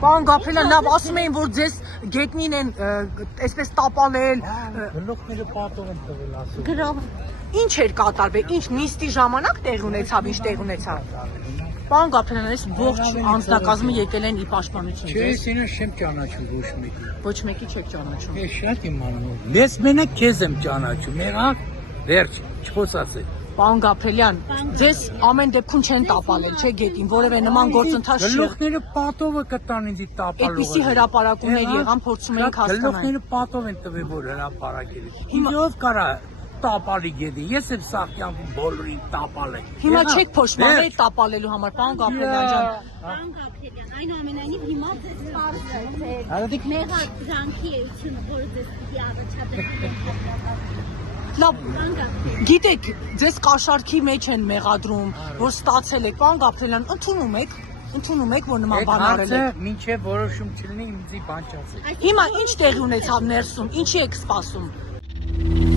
Պարոն Գաբրելյան, լավ ասում էին, որ ձեզ գետնին են այսպես տապալել։ Գլուխները պատով են տվել ասում։ Ինչ էր կատարվել, ինչ նիստի ժամանակ տեղ ունեցավ, ինչ տեղ ունեցավ։ Պարոն Գաբրելյան, այս ողջ անձնակազմը եկել են ի պաշտպանություն։ Չէ, ինձ չեմ ճանաչում ոչ մեկի։ Ոչ մեկի չեք ճանաչում։ Ես շատ իմանում։ Ես մենակ քեզ եմ ճանաչում, եղավ, վերջ, չխոսացեք։ Պարոն Գաբրելյան, ձեզ ամեն դեպքում չեն տապալել, չէ՞ գետին, որևէ նման գործընթաց չի։ Գլուխները պատովը կտան ինձ տապալողը։ Այդպիսի հրապարակումներ եղան, փորձում ենք հասկանալ։ Գլուխները պատով են տվել, որ հրապարակել։ Ինչով կարա տապալի գետի։ Ես եմ սաղկյանքում բոլորին տապալել։ Հիմա չեք փոշմանել տապալելու համար, պարոն Գաբրելյան ջան։ Պարոն Գաբրելյան, այնուամենայնիվ հիմա ձեզ պարզ է, թե մեղադրանքի էությունը, որը ձեզ պիտի առաջադրել։ Լավ, գիտեք, ձեզ կաշառքի մեջ են մեղադրում, որ ստացել եք, պարոն Գաբրելյան, ընդունում եք, որ նման բան արել եք։ Մինչև որոշում չլինի, ինձի բան չասեք։ Հիմա ինչ տեղի ունեցավ ներսում, ինչի եք սպասում։